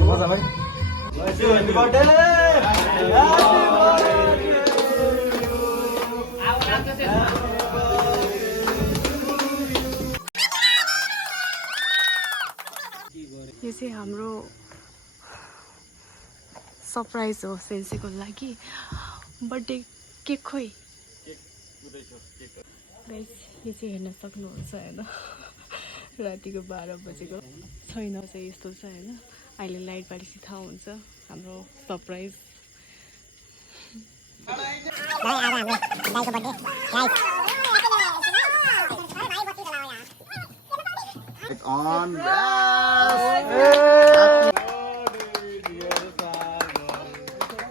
मजा भाइ यो चाहिँ हाम्रो सरप्राइज हो सेन्सेको लागि बर्थडे केक खोइ गाइस यो चाहिँ हेर्न सक्नुहुन्छ होइन रातिको 12 बजेको छैन चाहिँ यस्तो छ होइन अहिले लाइट बालेपछि थाहा हुन्छ हाम्रो surprise on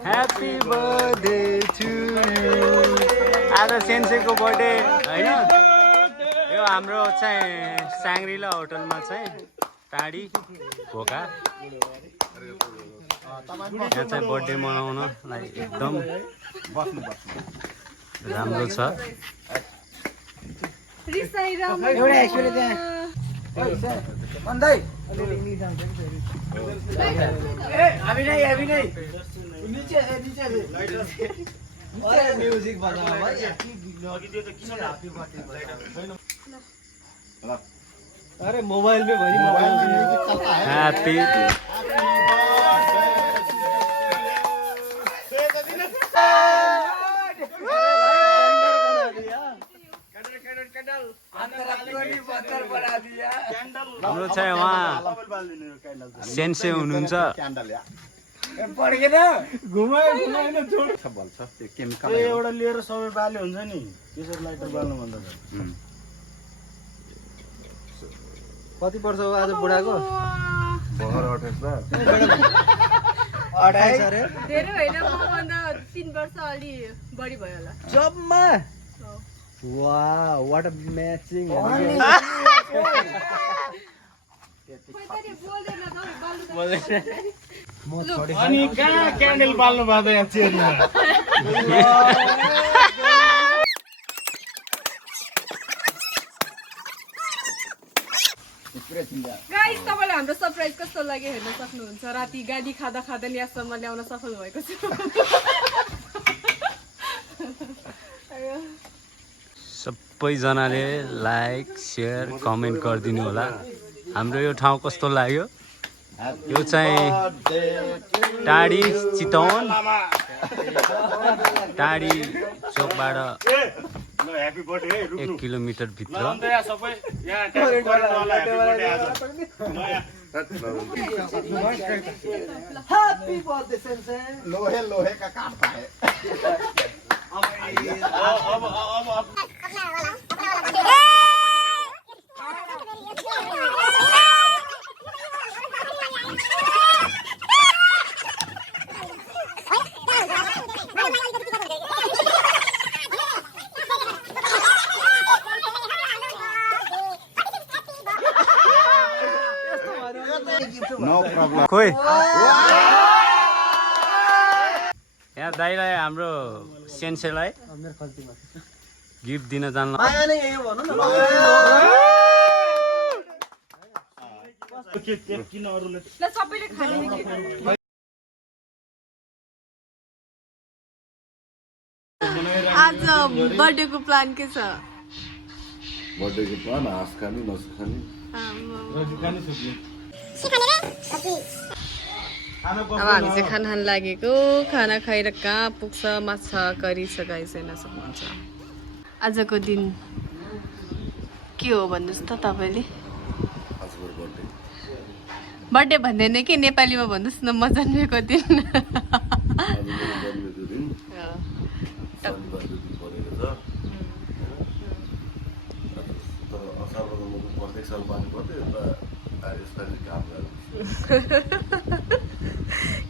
Happy birthday to you आज सेन्सेको बर्थडे होइन यो हाम्रो चाहिँ साङ्ग्रिला होटलमा चाहिँ टाढी भोका यहाँ चाहिँ बर्थडे मनाउनलाई एकदम राम्रो छ म्युजिक बजा भाइ अरे मोबाइल में भाई मोबाइल में म्यूजिक चलता है हैप्पी हाम्रो चाहिँ उहाँ सेन्से हुनुहुन्छ एउटा लिएर सबै बाल्यो हुन्छ नि त्यसरी लाइटर बाल्नु भन्दा कति वर्ष हो आज बुढाको भर 28 अरे धेरै होइन मभन्दा 3 वर्ष अलि बढी भयो होला जम्मा वाह व्हाट अ मैचिङ अनि कहाँ क्यान्डल बाल्नु भएको यहाँ चेयरमा गाइस तपाईलाई हाम्रो सरप्राइज कस्तो लाग्यो हेर्न सक्नुहुन्छ राति गाडी खाँदा खाँदा यहाँसम्म ल्याउन सफल भएको छु सबैजनाले लाइक सेयर कमेन्ट गरिदिनु होला हाम्रो यो ठाउँ कस्तो लाग्यो यो चाहिँ टाढी चितवन टाढी चोकबाट 1 किलोमिटर भित्र हैप्पी बर्थडे सेन्से लोहे लोहे का काटता है नो प्रब्लम खोइ यहाँ दाइलाई हाम्रो सेन्सेलाई गिफ्ट दिन जान्नु सबैले खाने आज बर्थडेको प्लान के छ बर्थडेको प्लान हाँस खाने नसु खाने अब हामी चाहिँ खाना खान लागेको खाना खाएर कहाँ पुग्छ माछा करी छ गाइस हेर्न सक्नुहुन्छ आजको दिन के हो भन्नुहोस् त तपाईँले बर्थडे भन्दैन कि नेपालीमा भन्नुहोस् न म जन्मेको दिन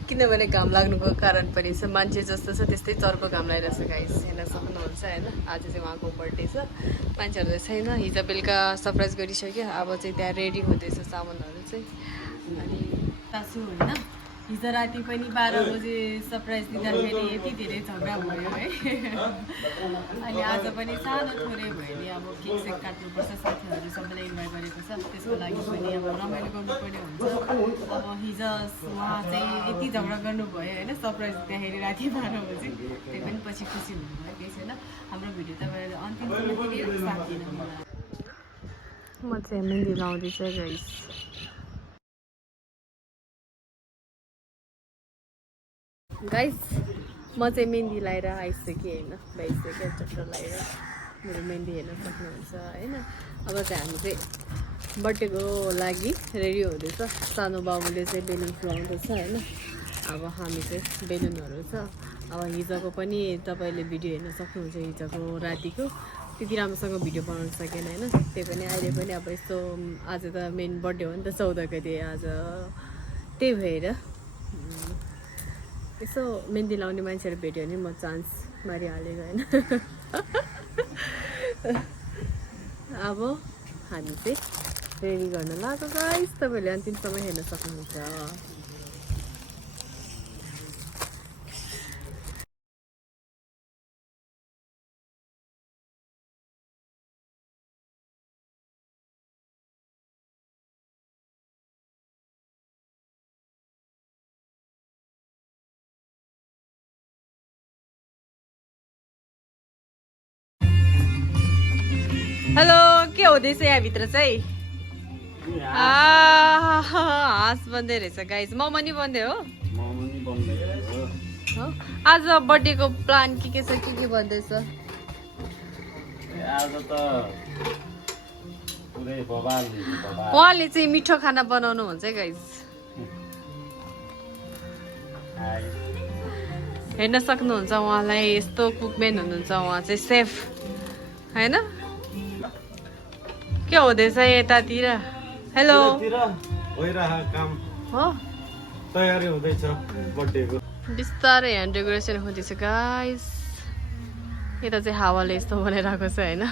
किनभने घाम लाग्नुको कारण पनि छ मान्छे जस्तो छ त्यस्तै चर्को घाम लागिरहेछ गाइस हेर्न सक्नुहुन्छ होइन आज चाहिँ उहाँको बर्थडे छ मान्छेहरू छैन हिजो बेलुका सरप्राइज गरिसक्यो अब चाहिँ त्यहाँ रेडी हुँदैछ सामानहरू चाहिँ अनि तासु होइन हिजो राति पनि 12 बजे सरप्राइज दिँदाखेरि यति धेरै झगडा भयो है अनि आज पनि सानो थोरै भयो नि अब केक सेक काट्नुपर्छ साथीहरू सबैलाई इन्भाइट गरेको छ त्यसको लागि पनि अब रमाइलो गर्नुपर्ने हुन्छ अब हिजो उहाँ चाहिँ यति झगडा गर्नुभयो होइन सरप्राइज दिँदाखेरि राति 12 बजे त्यही पनि पछि खुसी हुनुभयो केही छैन हाम्रो भिडियो तपाईँहरूले अन्तिमसम्म हेरेर साथ दिनु होला म चाहिँ मेहन्दी लाउँदैछ गाइस गाइस म चाहिँ मेहन्दी लगाएर आइसकेँ होइन भइसक्यो चट्ट लगाएर मेरो मेहन्दी हेर्न सक्नुहुन्छ होइन अब चाहिँ हामी चाहिँ बर्थडेको लागि रेडी हुँदैछ सानो बाबुले चाहिँ बेलुन फुलाउँदैछ होइन अब हामी चाहिँ बेलुनहरू छ अब हिजोको पनि तपाईँले भिडियो हेर्न सक्नुहुन्छ हिजोको रातिको त्यति राम्रोसँग भिडियो बनाउन सकेन होइन त्यही पनि अहिले पनि अब यस्तो आज त मेन बर्थडे हो नि त 14 गते आज त्यही भएर यसो मेहन्दी लाउने मान्छेहरू भेट्यो भने म चान्स मारिहालेको होइन अब हामी चाहिँ रेडी गर्न लाग्यो गाइस तपाईँले अन्तिमसम्म हेर्न सक्नुहुन्छ हेलो के हुँदैछ यहाँभित्र चाहिँ हाँस बन्दै रहेछ गाइस मोमो नि बन्दै हो आज बर्थडेको प्लान के छ के बन्दैछ उहाँले चाहिँ मिठो खाना बनाउनु हुन्छ है गाइस हेर्न सक्नुहुन्छ उहाँलाई यस्तो कुकम्यान हुनुहुन्छ उहाँ चाहिँ सेफ होइन के हुँदैछ यतातिर हेलो काम हो तयारी हुँदैछ बर्थडेको बिस्तारै ह्यान्ड डेकोरेसन हुँदैछ गाइस यता चाहिँ हावाले यस्तो बनाइरहेको छ होइन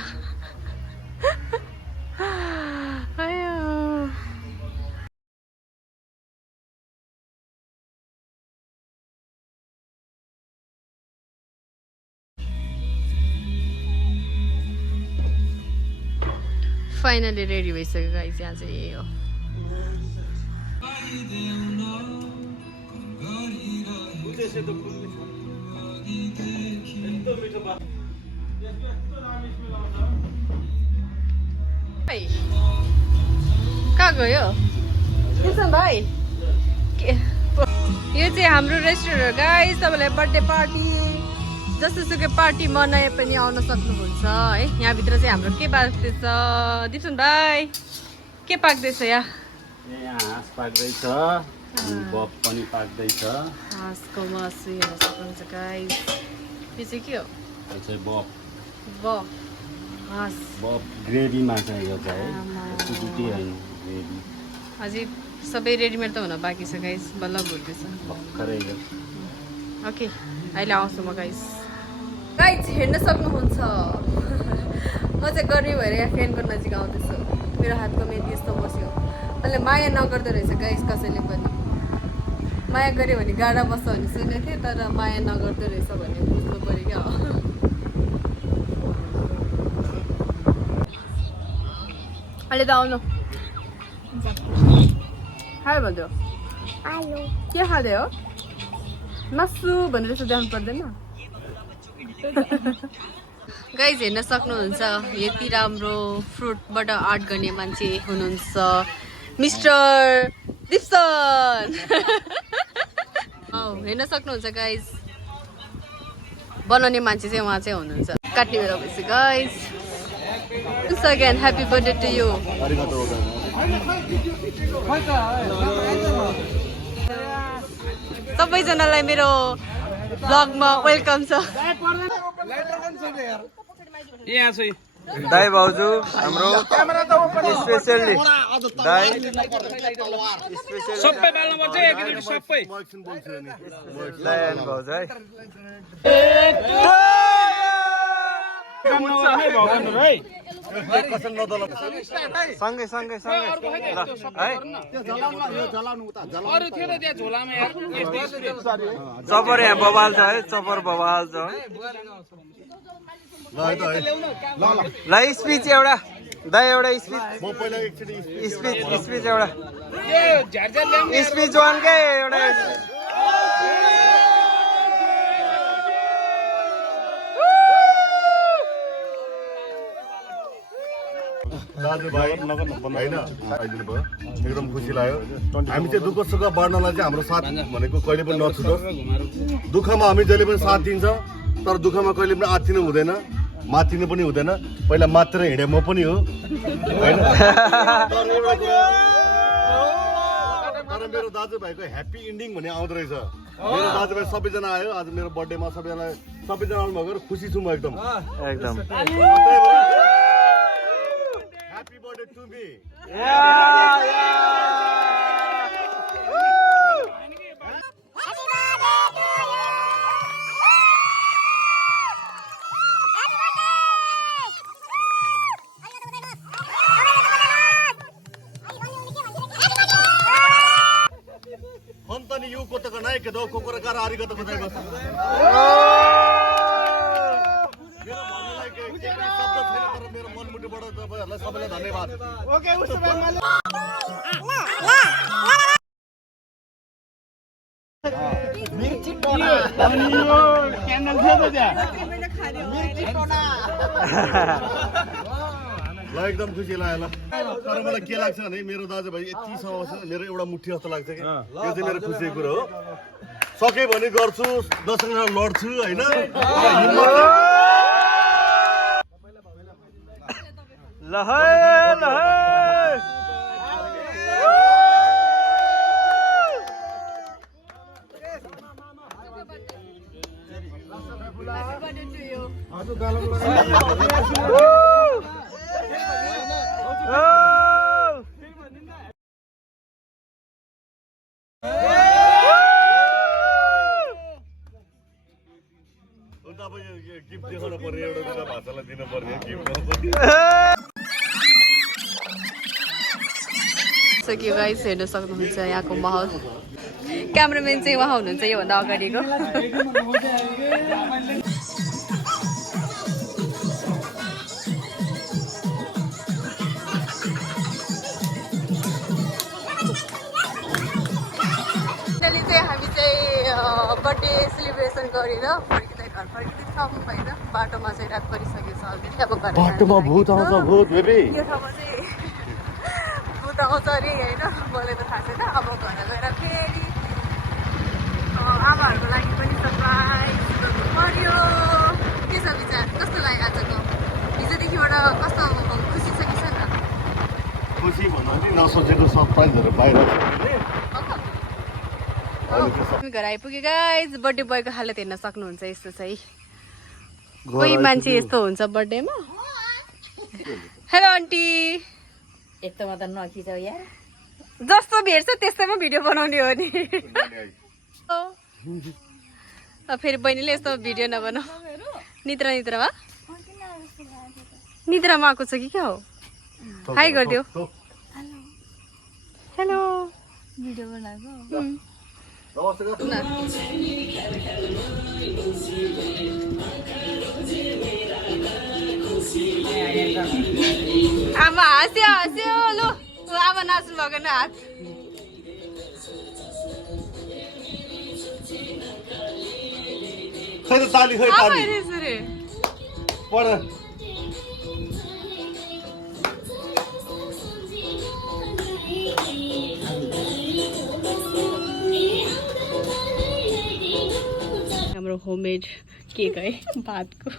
फाइनली रेडी भइसक्यो गाइस यहाँ चाहिँ यही हो कहाँ गयो किसन भाइ यो चाहिँ हाम्रो रेस्टुरेन्ट हो गाइस तपाईँलाई बर्थडे पार्टी जस्तोसुकै पार्टी मनाए पनि आउन सक्नुहुन्छ है यहाँभित्र चाहिँ हाम्रो के पाक्दैछ दिप्सन भाइ के पाक्दैछ यहाँ हाँस पाक्दैछ बफ पनि पाक्दैछ हाँसको मासु हेर्न सक्नुहुन्छ गाइस यो चाहिँ के हो यो चाहिँ बफ बफ हाँस बफ ग्रेभीमा चाहिँ यो चाहिँ सुकुटी होइन ग्रेभी अझै सबै रेडिमेड त हुन बाँकी छ गाइस बल्ल भुट्दैछ भर्खरै ओके अहिले आउँछु म गाइस हेर्न सक्नुहुन्छ म चाहिँ गर्मी भएर यहाँ फ्यानको नजिक आउँदैछु मेरो हातको मेहन्दी यस्तो बस्यो अहिले माया नगर्दो रहेछ गाइस कसैले पनि माया गऱ्यो भने गाडा बस्छ भने सुनेको थिएँ तर माया नगर्दो रहेछ भन्ने बुझ्नु पऱ्यो क्या अहिले त आउनु हाय भन्यो के खाँदै हो मासु भनेर यसो देखाउनु पर्दैन गाइज हेर्न सक्नुहुन्छ यति राम्रो फ्रुटबाट आर्ट गर्ने मान्छे हुनुहुन्छ मिस्टर दिप्सन हेर्न सक्नुहुन्छ गाइज बनाउने मान्छे चाहिँ उहाँ चाहिँ हुनुहुन्छ काट्ने बेला भएपछि guys once again happy birthday to you सबैजनालाई मेरो ब्लगमा वेलकम छ दाई भाउजू हाम्रो स्पेशली दाई सबै बाल्नु पर्छ एकैचोटी सबै दाई अनि भाउजू है सँगै सँगै सँगै चपर यहाँ बवाल छ है चपर बवाल छ ल स्पिच एउटा दाइ एउटा स्पिच एउटा स्पिच वानकै एउटा दाजुभाइ होइन आइदिनु भयो एकदम खुसी लाग्यो हामी चाहिँ दुःख सुख बाँड्नलाई चाहिँ हाम्रो साथ भनेको कहिले पनि नछुटोस् दुःखमा हामी जहिले पनि साथ दिन्छ तर दुःखमा कहिले पनि आत्तिनु हुँदैन माथिनु पनि हुँदैन पहिला मात्र हिँडे म पनि हो होइन तर मेरो दाजुभाइको ह्याप्पी इन्डिङ भन्ने आउँदो रहेछ मेरो दाजुभाइ सबैजना आयो आज मेरो बर्थडेमा सबैजना आउनुभएको खुसी छु म एकदम Happy birthday to me. Hontani you kota kanai ke do kokora kar ari kota kota bas. मेरो मनमुटुबाट तपाईहरुलाई सबैलाई धन्यवाद ओके उसो भए मिर्ची पोना अनि यो क्यान्डल थियो त त्यहाँ मिर्ची पोना ल एकदम खुसी लाग्यो ल तर मलाई के लाग्छ भने मेरो दाजुभाइ यति समस्या छ मेरो एउटा मुठी जस्तो लाग्छ कि यो चाहिँ मेरो खुसीको कुरा हो सके भने गर्छु दशसँग लड्छु हैन गिफ्ट देखाउन पर्ने एउटा भाषालाई दिन पर्ने गिफ्ट सक्यो गाइस हेर्न सक्नुहुन्छ यहाँको माहौल क्यामेराम्यान चाहिँ उहाँ हुनुहुन्छ योभन्दा अगाडिको हामी चाहिँ बर्थडे सेलिब्रेसन गरेर फर्किँदै घर फर्किँदैछौँ होइन बाटोमा चाहिँ रात परिसकेको छ अलरेडी अब बाटोमा भूत आउँछ भूत बेबी यो ठाउँमा चाहिँ भूत आउँछ अरे होइन मलाई त थाहा छैन अब घर गएर फेरि आमाहरूको लागि पनि सरप्राइज गर्नु पर्यो के छ विचार कस्तो लाग्यो आजको हिजोदेखिबाट कस्तो खुसी छ कि छैन खुसी भन्दा नि नसोचेको सरप्राइजहरू बाहिर घर आइपुग्यो गाइज बर्थडे बोयको हालत हेर्न सक्नुहुन्छ यस्तो चाहिँ कोही मान्छे यस्तो हुन्छ बर्थडेमा हेलो आन्टी यस्तोमा त नखिचाउ यार जस्तो भेट्छ त्यस्तैमा भिडियो बनाउने हो नि फेरि बहिनीले यस्तो भिडियो नबनाऊ निद्रामा आएको छ कि क्या हो हाई गरिदियो हेलो भिडियो बनाएको आमा हाँस्यो लु आमा नाच्नु भएको न हात खै त ताली खै ताली पढ हाम्रो होममेड केक है भातको